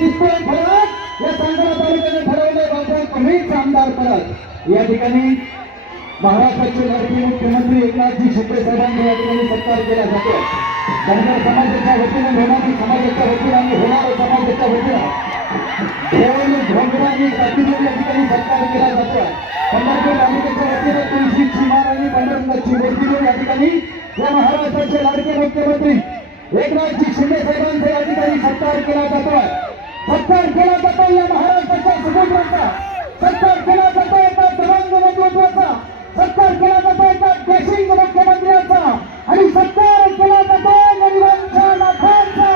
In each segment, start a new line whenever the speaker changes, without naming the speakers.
दिसतोय फरक या सांगोला तालुक्याने ठरवले बाबा तुम्हीच आमदार परत. या ठिकाणी महाराष्ट्राचे लाडके मुख्यमंत्री एकनाथजी शिंदे साहेबांनी या ठिकाणी सत्कार केला जातो. धनगर समाजाच्या वतीने होणारी समाजाच्या वतीने आणि होणार समाजाच्या वतीने देवानी भोंगरांनी या ठिकाणी सत्कार केला जातो. पंढरपूर तालुक्याच्या वतीने आणि मूर्ती या ठिकाणी या महाराष्ट्राचे लाडके मुख्यमंत्री एकनाथजी शिंदे साहेबांचा या ठिकाणी सत्कार केला जातो. सत्कार केला जातो या महाराष्ट्राच्या समुद्राचा सत्कार केला जातो एका सर्वांग नेतृत्वाचा सत्कार केला जातो एका देशिंग मुख्यमंत्र्याचा आणि सत्कार केला जातो गरिबांच्या नाथांचा.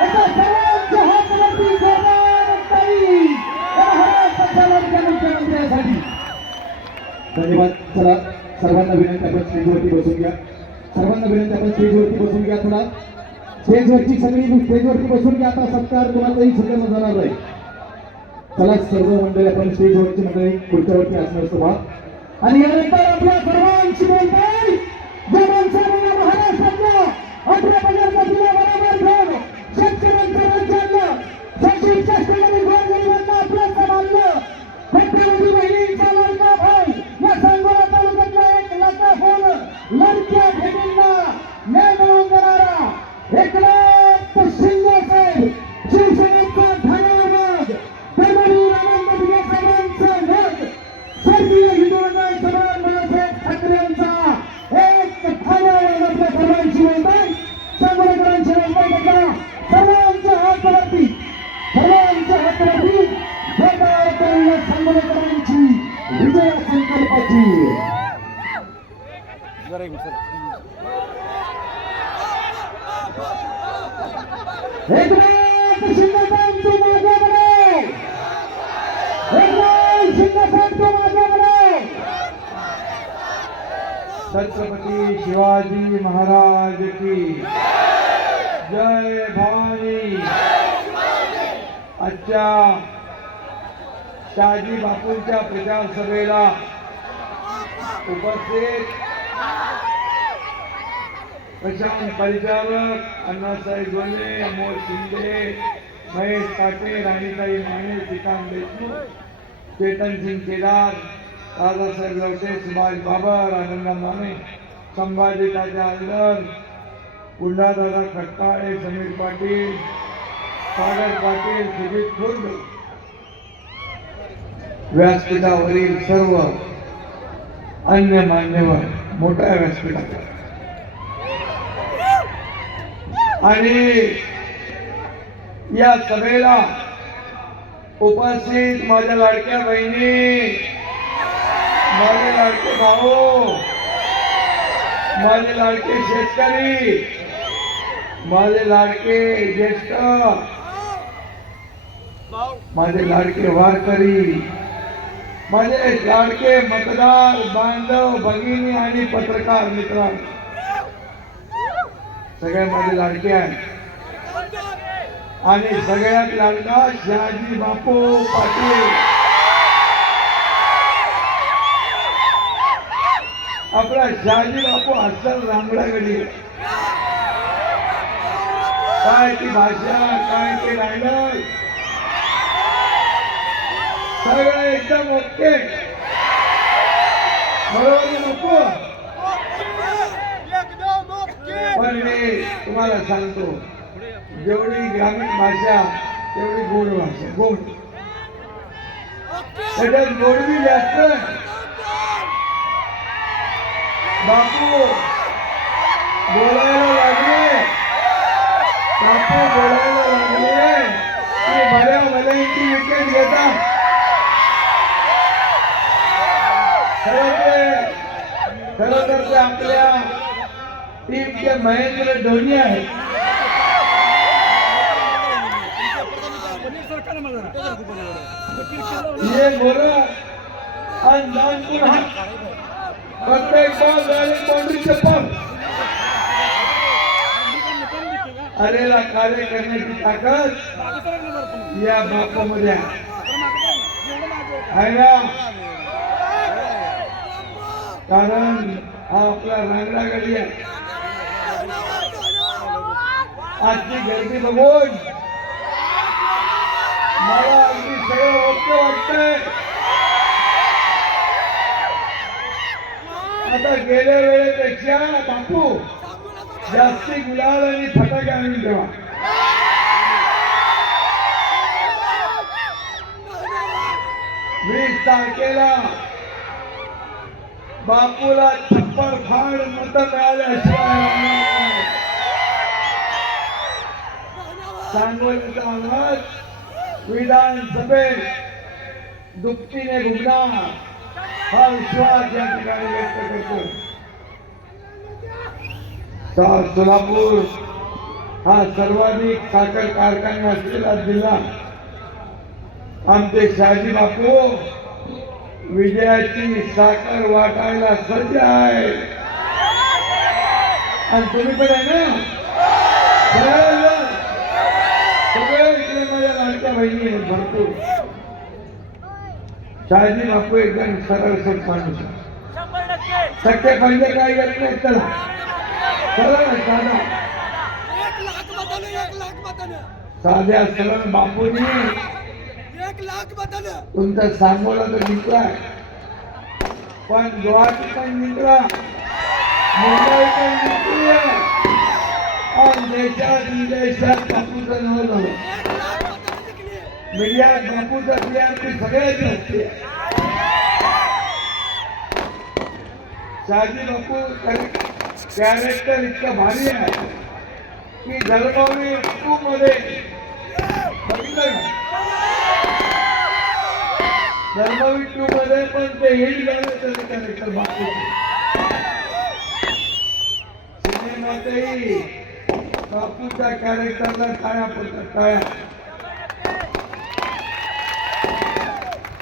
एका सर्वांच्या हातवरती जोरदार महाराष्ट्राच्या लाडक्या मुख्यमंत्र्यासाठी. धन्यवाद. चला सर्वांना विनंती आपण स्टेजवरती बसून घ्या. सर्वांना विनंती आपण स्टेजवरती बसून घ्या थोडा. स्टेजवरची सगळी स्टेजवरती बसून की आता सत्कार कोणाचाही सगळं जाणार नाही. चला सर्व मंडळी आपण स्टेजवरची मंडळी खुर्च्यावरती असणार सभा. आणि यानंतर आपल्या सर्वांची बोलताय. ज्या माणसाने महाराष्ट्रातल्या अठरा पगारचा दिला बरोबर घेऊन शेतकरी राज्यातलं शेतीच्या शेतकरी गरिबांना आपलं समानलं कोट्यवधी बहिणींचा लाडका भाई या सांगोला तालुक्यातला एक लाखाहून लाडक्या बहिणींना न्याय मिळवून देणारा एकनाथ शिंदे साहेब शिवसेनेचा धन्यवाद धर्मवीर आनंद दिघे साहेबांचा नग स्वर्गीय हिंदू मंडळ समान बाळासाहेब ठाकरे यांचा एक धन्यवाद आपल्या सर्वांची म्हणताय सांगोलेकरांची म्हणताय बघा सर्वांच्या हातवरती सर्वांच्या हातवरती जोरदार करून सांगोलेकरांची विजय संकल्पाची एकनाथ शिंदे साहेब तू मागे बढो एकनाथ शिंदे साहेब तू मागे बढो
छत्रपती शिवाजी महाराज की जय भवानी। आजच्या शहाजी बापूंच्या प्रचार सभेला उपस्थित प्रशांत परिचारक अण्णासाहेब गोले अमोल शिंदे महेश काटे राणीताई माने श्रीकांत देशमुख चेतन सिंग केदार दादासाहेब लवटे सुभाष बाबर आनंदा माने संभाजी राजा आंदर गुंडादादा खट्टाळे समीर पाटील सागर पाटील सुजित खुंड व्यासपीठावरील सर्व अन्य मान्यवर मोठ्या व्यासपीठात आणि या सभेला उपस्थित माझ्या लाडक्या बहिणी माझे लाडके भाऊ. माझे लाडके शेतकरी. माझे लाडके ज्येष्ठ. माझे लाडके वारकरी. माझे लाडके मतदार बांधव भगिनी आणि पत्रकार मित्र. सगळे माझे लाडके आहेत. आणि सगळ्यात लाडका शहाजी बापू पाटील. आपला शहाजी बापू अस्सल रांगडा गडी काय ती भाषा काय ते राहिलं सगळं एकदम ओके. बरोबर नको पण मी तुम्हाला सांगतो जेवढी ग्रामीण भाषा तेवढी गोड भाषा गोड. त्याच्यात गोडवी जास्त. बापू. बोलायला लागले. बापू बोलायला लागले. की भल्या भल्यांची विकेट घेता. खरं तर ते आपल्या टीमचे महेंद्र धोनी आहेत ये गोरा आणि जाऊन पुन्हा प्रत्येक बॉल डायरेक्ट बाउंड्री अरेला कार्य करण्याची ताकद या बापामध्ये आहे. ना? कारण हा आपला रांगडा गडी आहे. आजची गर्दी बघून वाटतंय. आता गेल्या वेळेपेक्षा बापू जास्ती गुलाल आणि फटाके आणून ठेवा. वीस तारखेला बापूला छप्पर फाड मत मिळाल्याशिवाय सांगोलीचा आवाज विधानसभेत दुपटीने घुमणार. हा विश्वास या ठिकाणी व्यक्त करतो. सोलापूर हा सर्वाधिक साखर कारखाने असलेला जिल्हा. आमचे शहाजी बापू विजयाची साखर वाटायला सज्ज आहे आणि तुम्ही पण आहे ना? सगळे इकडे माझ्या लाडक्या बहिणी आहेत भरपूर. शहाजी बापू एकदम सरळ सोट आहे. सख्खे पंजे काय येत नाही त्याला सरळ साधा.
एक लाख बदल एक लाख बदल.
साध्या सरळ बापूंनी
एक लाख बदल.
तुमचा सांगोला तर जिंकलाय पण गुवाहाटी पण जिंकला मुंबई पण जिंकली देशात विदेशात बापूचं नाव झालं
मीडिया लाख बदल जिंकली
मीडियात बापूचं शहाजी बापू कॅरेक्टर इतकं भारी आहे. की धर्मवीर टू मध्ये बघितलं का टू मध्ये पण ते हिट झालं त्याचं कॅरेक्टर बापू सिनेमातही बापूच्या कॅरेक्टरला टाळ्या पडतात टाळ्या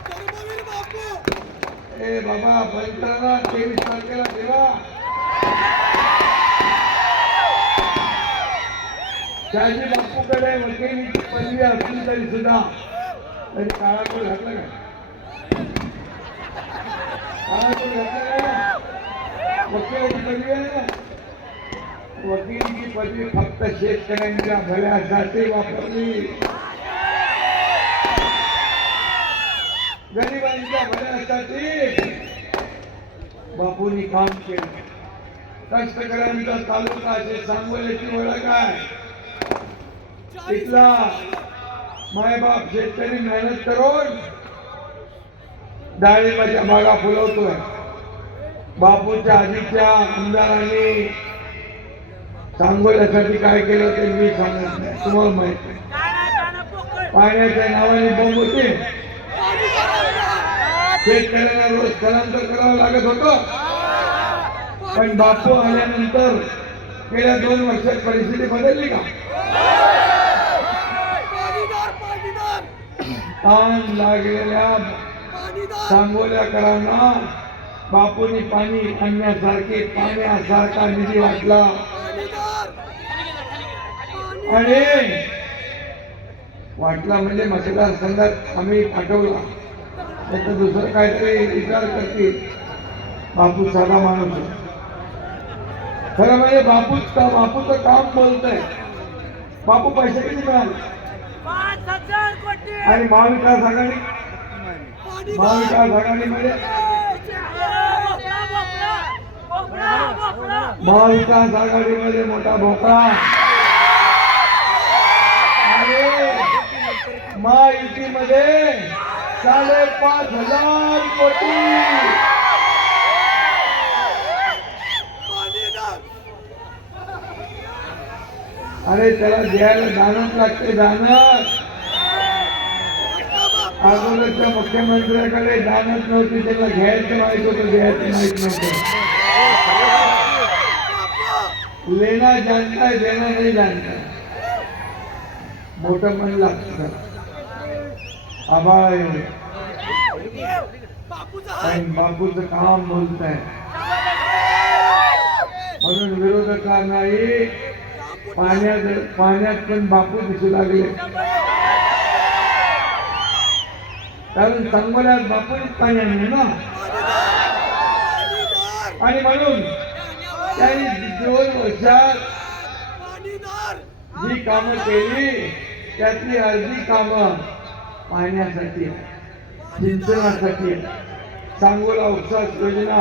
धर्मवीर बापू
ए बाबा पवित्राला तेवीस तारखेला ठेवा शहाजी बापूकडे वकिलीची पदवी असली तरी सुद्धा. तरी काळा घातलं का? काळा घातलं का? वकिलाची पदवी आहे ना. वकिलीची पदवी फक्त शेतकऱ्यांच्या भल्यासाठी वापरली. गरिबांच्या भल्यासाठी बापूंनी काम केलं. कष्टकऱ्यांचा तालुका असे सांगोल्याची ओळख आहे. इथला मायबाप शेतकरी मेहनत करून डाळिंबाच्या बागा फुलवतोय. बापूच्या आधीच्या आमदारांनी सांगोल्यासाठी काय केलं ते मी सांगत नाही. तुम्हाला माहिती पाण्याच्या नावाने बंब होते. शेतकऱ्यांना रोज स्थलांतर करावं लागत होतं. पण बापू आल्यानंतर गेल्या दोन वर्षात परिस्थिती बदलली का? ताण लागलेल्या सांगोल्याकरांना बापूंनी पाणी आणण्यासारखे पाण्यासारखा निधी वाटला. आणि वाटला म्हणजे मतदारसंघात आम्ही पाठवला. त्याचं दुसरं काहीतरी विचार करतील. बापू साधा माणूस खरं म्हणजे बापूच का बापूचं काम बोलतय. बापू पैसे किती मिळाले? आणि महाविकास आघाडी? महाविकास आघाडी म्हणजे? महाविकास आघाडीमध्ये म्हणजे मोठा भोपळा महायुतीमध्ये साडेपाच हजार कोटी. अरे त्याला द्यायला जाणच लागते जाणं अगोदरच्या मुख्यमंत्र्याकडे जाणत नव्हती त्याला घ्यायचं माहीत होतं द्यायचं माहीत नव्हतं. लेना जानता है देना नहीं जानता मोठं मन लागतं. आहे
बापूचा
काम बोलत आहे म्हणून विरोधकांनाही पाण्यात पाण्यात पण बापू दिसू लागले. कारण सांगोल्यात बापूच पाणी आणले ना? आणि म्हणून त्यांनी दोन वर्षात जी कामं केली त्यातली अर्धी कामं पाहण्यासाठी सिंचनासाठी सांगोला उपसास योजना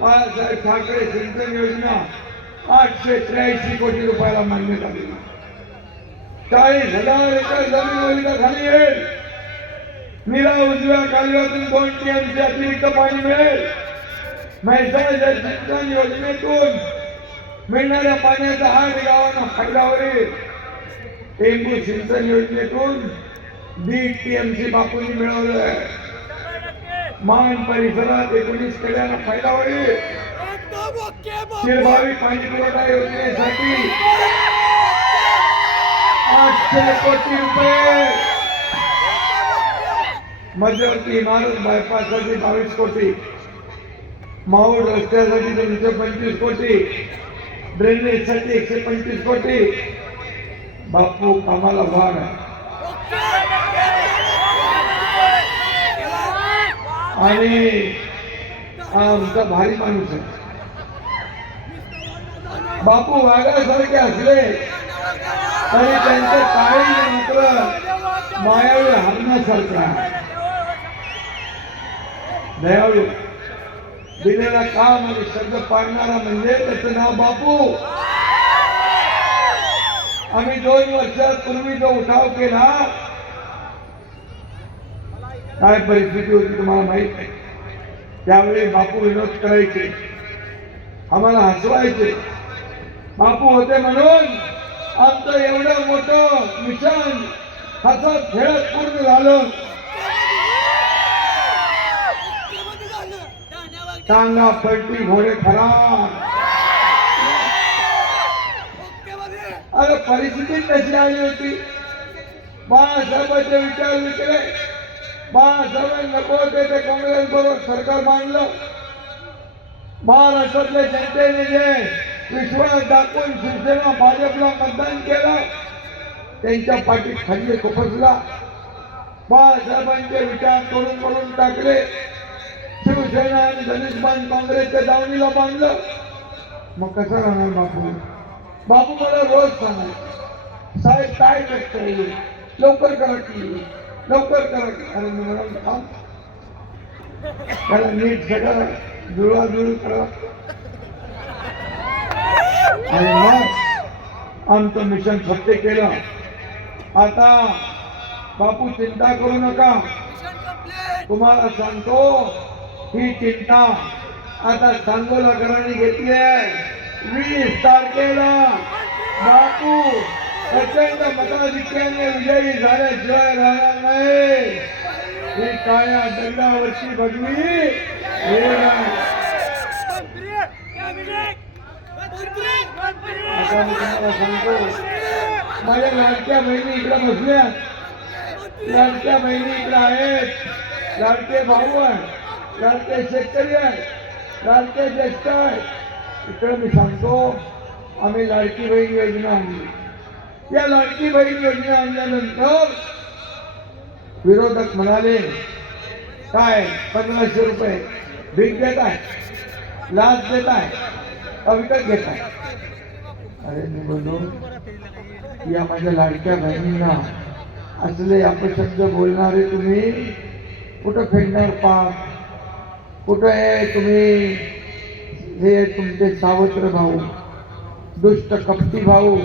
बाळासाहेब ठाकरे सिंचन योजना आठशे त्र्याऐंशी कोटी रुपयाला मान्यता दिली चाळीस हजार एकर जमीन योजना खाली येईल निरा उजव्या कालव्यातून दोन टीएमचे अतिरिक्त पाणी मिळेल. म्हैसाळच्या सिंचन योजनेतून मिळणाऱ्या पाण्याचा आठ गावांना फायदा होईल. टेंबू सिंचन योजनेतून दीड टीएमसी बापूंनी मिळवलं आहे मान परिसरात एकोणीस खेड्यांना फायदा होईल शिरभावी पाणी पुरवठा योजनेसाठी आठशे कोटी रुपये. मध्यवर्ती इमारत बायपाससाठी बावीस कोटी. माऊड रस्त्यासाठी दोनशे पंचवीस कोटी. ड्रेनेजसाठी एकशे पंचवीस कोटी. बापू कामाला भाग आहे. आणि हा आमचा भारी माणूस आहे बापू वाघासारखे असले तरी त्यांचे काही मात्र मायावी हरणासारखं आहे दयाळू दिलेला काम आणि शब्द पाडणारा म्हणजे त्याचं नाव बापू आम्ही दोन वर्षापूर्वी जो उठाव केला काय परिस्थिती होती तुम्हाला माहीत आहे त्यावेळी बापू विनोद करायचे. आम्हाला हसवायचे. बापू होते म्हणून आमचं एवढं मोठं मिशन हसत खेळत पूर्ण झालं. टांगा पलटी घोडे खराब. अरे परिस्थिती कशी आली होती. बाळासाहेबांचे विचार विचार बाळासाहेबांनी नको ते काँग्रेस बरोबर सरकार बांधलं महाराष्ट्रातल्या जनतेने जे विश्वास दाखवून शिवसेना भाजपला मतदान केलं त्यांच्या पाठीत खाली खुपसला. बाळासाहेबांचे विचार करून करून टाकले. शिवसेना आणि धनुष्यबान काँग्रेसच्या दावणीला बांधलं. मग कसं राहणार बापू? बापू मला रोज सांगा साहेब काय करतोय लवकर करा की. लवकर करा की मी म्हणाल थांब. त्याला नीट सगळं जुळवाजुळव करा. आणि मग आमचं मिशन सत्य केलं. आता बापू चिंता करू नका. तुम्हाला सांगतो ही चिंता आता सांगोलाकरांनी घेतली आहे. वीस तारखेला. बापू प्रचंड मताधिक्याने विजयी झाल्याशिवाय राहणार नाही. ही काया दंडावरची भगवी सांगतो माझ्या लाडक्या बहिणी इकडे बसल्या. लाडक्या बहिणी इकडे आहेत. लाडके भाऊ आहेत. लाडके शेतकरी आहेत. लाडके ज्येष्ठ आहेत. इकडे मी सांगतो आम्ही लाडकी बहीण योजना आणली. या लाडकीबाई योजना आणल्यानंतर विरोधक म्हणाले काय? पंधराशे रुपये भीक देत आहे लाच देत आहे का घेत आहे. अरे मी बोललो या माझ्या लाडक्या बहिणींना असले अपशब्द बोलणारे तुम्ही कुठं फेडणार पा कुठं आहे तुम्ही हे तुमचे सावत्र भाऊ दुष्ट कपटी भाऊ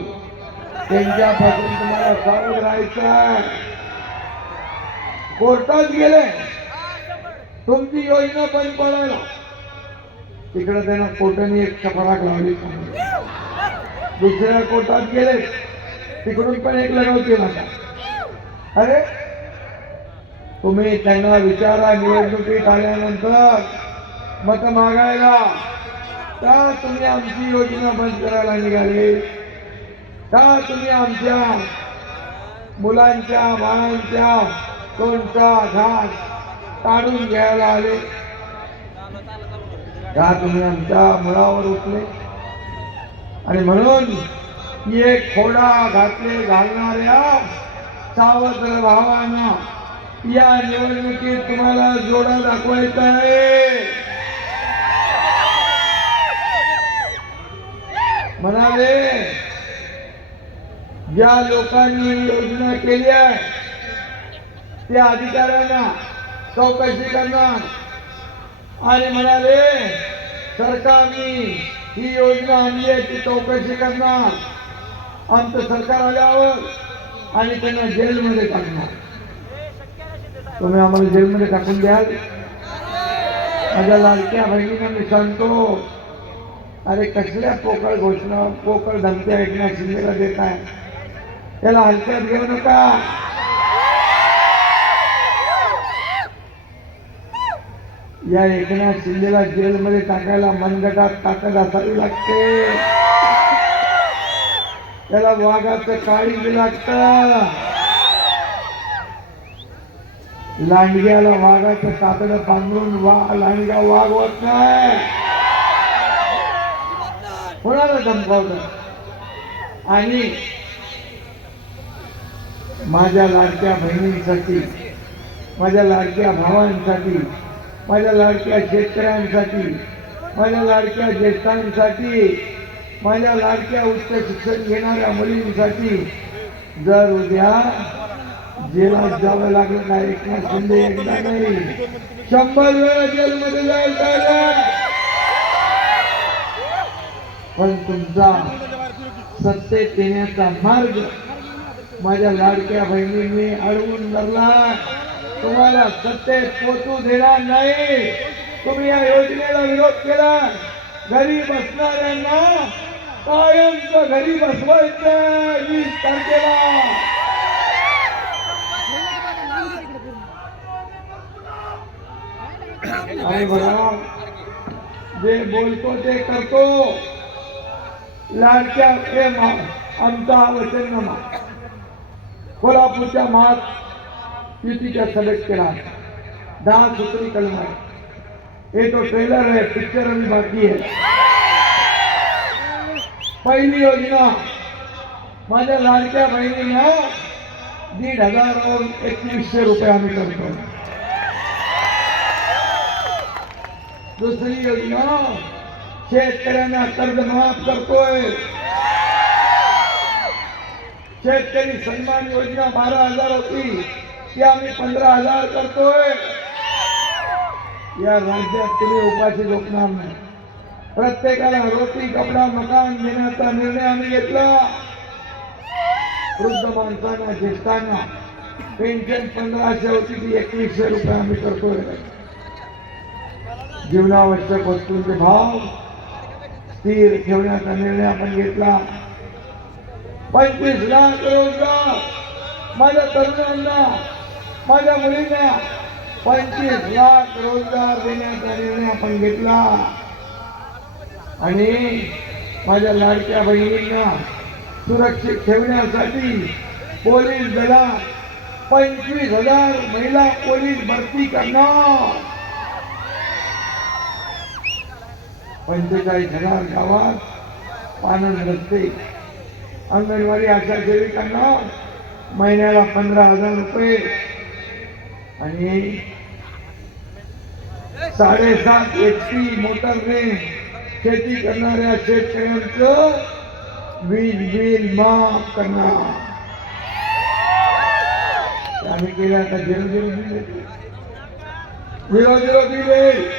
त्यांच्यापासून तुम्हाला सावध राहायचं कोर्टात गेले. तुमची योजना बंद पडायला. तिकडे त्यांना कोर्टाने एक चपराक लावली. दुसऱ्या कोर्टात गेले. तिकडून पण एक लढव केला. अरे तुम्ही त्यांना विचारा निवडणुकीत आल्यानंतर मत मागायला. का तुम्ही आमची योजना बंद करायला निघाली? का तुम्ही आमच्या मुलांच्या बाळांच्या तोंडचा घास काढून घ्यायला आले. का तुम्ही आमच्या मुळावर उठले. आणि म्हणून एक खोडा घातले घालणाऱ्या सावत्र भावांना या निवडणुकीत तुम्हाला जोडा दाखवायचा आहे. ज्या लोकांनी योजना केली आहे त्या अधिकाऱ्यांना चौकशी करणार. आणि म्हणाले सरकारनी ही योजना आणली आहे ती चौकशी करणार. आमचं सरकार आल्यावर आणि त्यांना जेलमध्ये टाकणार. तुम्ही आम्हाला जेलमध्ये टाकून द्याल? माझ्या लाडक्या बहिणींना मी सांगतो अरे कसल्या पोकळ घोषणा पोकळ धमक्या ऐकण्या शिंदेला देत आहे? त्याला हलक्यात घेऊ नका. या एकनाथ शिंदेला जेलमध्ये टाकायला मनगटात ताकद असावी लागते. त्याला वाघाचं काळीज लागत. लांडग्याला वाघाचं कातड बांधून वा लांडगा वागवत नाही. कोणाला धमकावत? आणि माझ्या लाडक्या बहिणींसाठी माझ्या लाडक्या भावांसाठी माझ्या लाडक्या शेतकऱ्यांसाठी माझ्या लाडक्या ज्येष्ठांसाठी माझ्या लाडक्या उच्च शिक्षण घेणाऱ्या मुलींसाठी जर उद्या जेलात जावं लागलं नाही एकनाथ शिंदे एकदा नाही. शंभर वेळा जेलमध्ये जायला पण तुमचा सत्तेत येण्याचा मार्ग माझ्या लाडक्या बहिणींनी अडवून धरला. तुम्हाला सत्तेत पोचू देणार नाही. तुम्ही या योजनेला विरोध केला. घरी बसणाऱ्यांना कायमचं घरी बसवायचं वीस तारखेला. आणि जे बोलतो ते करतो. लाडक्या हे आमचा वचननामा कोल्हापूरच्या महात युतीच्या सभेत केला दहा सूत्री कलम आहे हे तो ट्रेलर आहे पिक्चर आणि बाकी आहे पहिली योजना। माझ्या लाडक्या बहिणीला दीड हज़ार एकवीसशे रुपये आम्ही करतो। दुसरी योजना, शेतकऱ्यांना कर्ज माफ़ करतोय। शेतकरी सन्मान योजना बारा हजार होती. ती आम्ही पंधरा हजार करतोय. या राज्यात तुम्ही उपाशी झोपणार नाही. प्रत्येकाला रोटी कपडा मकान देण्याचा निर्णय आम्ही घेतला. वृद्ध माणसांना ज्येष्ठांना पेन्शन पंधराशे होती ती एकवीसशे रुपये आम्ही करतोय. जीवनावश्यक वस्तूंचे भाव स्थिर ठेवण्याचा निर्णय आपण घेतला. पंचवीस लाख रोजगार माझ्या तरुणांना माझ्या मुलींना पंचवीस लाख रोजगार देण्याचा निर्णय आपण घेतला. आणि माझ्या लाडक्या बहिणींना सुरक्षित ठेवण्यासाठी पोलीस दलात पंचवीस हजार महिला पोलीस भरती करणार. पंचेचाळीस हजार गावात पानन रस्ते. अंगणवाडी आशा सेविकांना महिन्याला पंधरा हजार रुपये आणि साडेसात एच पी मोटरने शेती करणाऱ्या शेतकऱ्यांचं वीज बिल माफ करणार. आम्ही केले आता झिरो झिरो दिले झिरो झिरो दिले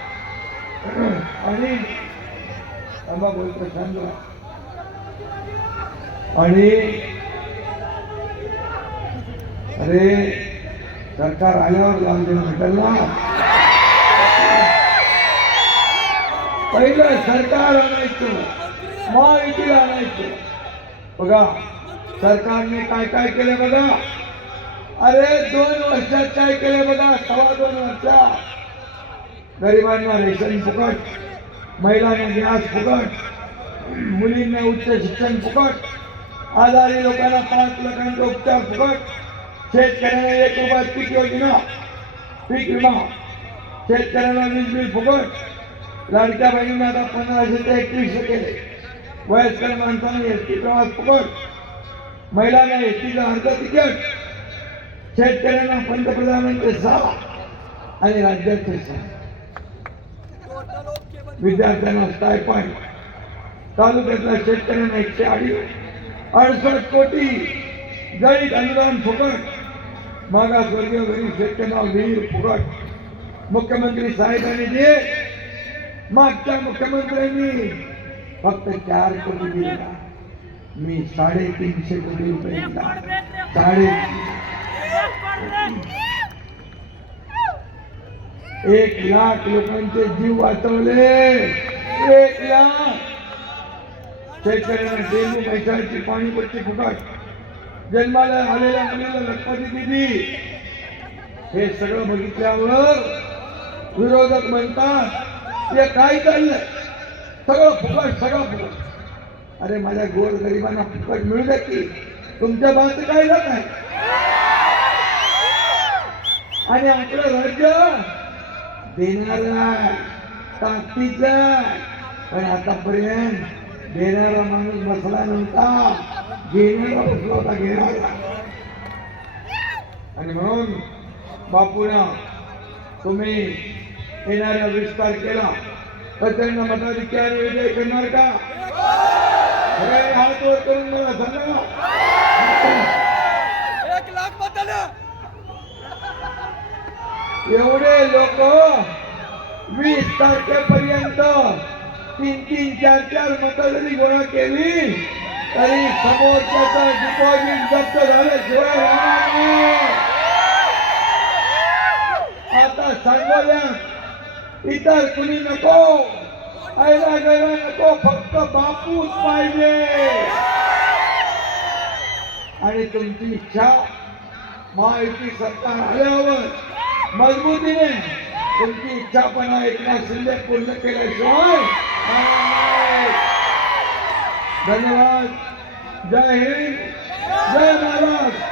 आणि आम्हा आणि अरे सरकार आल्यावर लाभ देणं भेटेल ना? पहिलं सरकार आणायचं महायुतीला आणायचं. बघा सरकारने काय काय केलं बघा? अरे दोन वर्षात काय केलं बघा? सव्वा दोन वर्षात. गरिबांना रेशन फुकट महिलांना गॅस फुकट मुलींना उच्च शिक्षण फुकट आजारी लोकांना पाच लाखांचा उपचार फुकट शेतकऱ्यांना एक रुपयात पीक योजना पीक विमा शेतकऱ्यांना वीज बिल फुकट. लाडक्या बहिणींना आता पंधराशे ते एकवीसशे केले. वयस्कर माणसांना एस टी प्रवास फुकट महिलांना एस टीचा अर्ध तिकीट शेतकऱ्यांना पंतप्रधानांचे सहा आणि राज्याचे सहा. विद्यार्थ्यांना स्टायपॉइंट तालुक्यातल्या शेतकऱ्यांना एकशे अडीच अडुसष्ट कोटी जळीत अनुदान फुकट. मागासवर्गीय गरीब शेतकऱ्यांना विहीर फुकट. मुख्यमंत्री साहेबांनी दिले. मागच्या मुख्यमंत्र्यांनी फक्त चार कोटी दिलेला मी साडेतीनशे कोटी रुपये साडे एक लाख लोकांचे जीव वाचवले. एक लाख. शेतकऱ्यांना डेंगू पैशाची पाणीपट्टी फुकट. जन्माला आलेल्या मुलीला लखपती दिली हे सगळं बघितल्यावर विरोधक म्हणतात ते काय चाललंय? सगळं फुकट सगळं फुकट. अरे माझ्या गोर गरिबांना फुकट मिळू द्या की. तुमच्या बाजू काय? जात आहे आणि आपलं राज्य देणारा ताकदीचा पण आतापर्यंत देणारा माणूस बसला नव्हता घेणारा बसला होता घेणारा आणि म्हणून बापूना तुम्ही येणाऱ्या विस्तार केला तर त्यांना मताधिकार विजय करणार का अरे हात वर करून मला सांगा
एक लाख बताना
एवढे लोक वीस तारखेपर्यंत तीन तीन चार चार मतं जरी गोळा केली तरी समोरच्याचा डिपॉझिट जप्त झाल्याशिवाय राहणार नाही. आता सांगोल्या इतर कुणी नको ऐला गेला नको फक्त बापूच पाहिजे आणि तुमची इच्छा महायुती सरकार आल्यावर मजबूतीने तुमची इच्छा पण एकनाथ शिंदे पूर्ण केल्याशिवाय धन्यवाद. जय हिंद. जय महाराष्ट्र.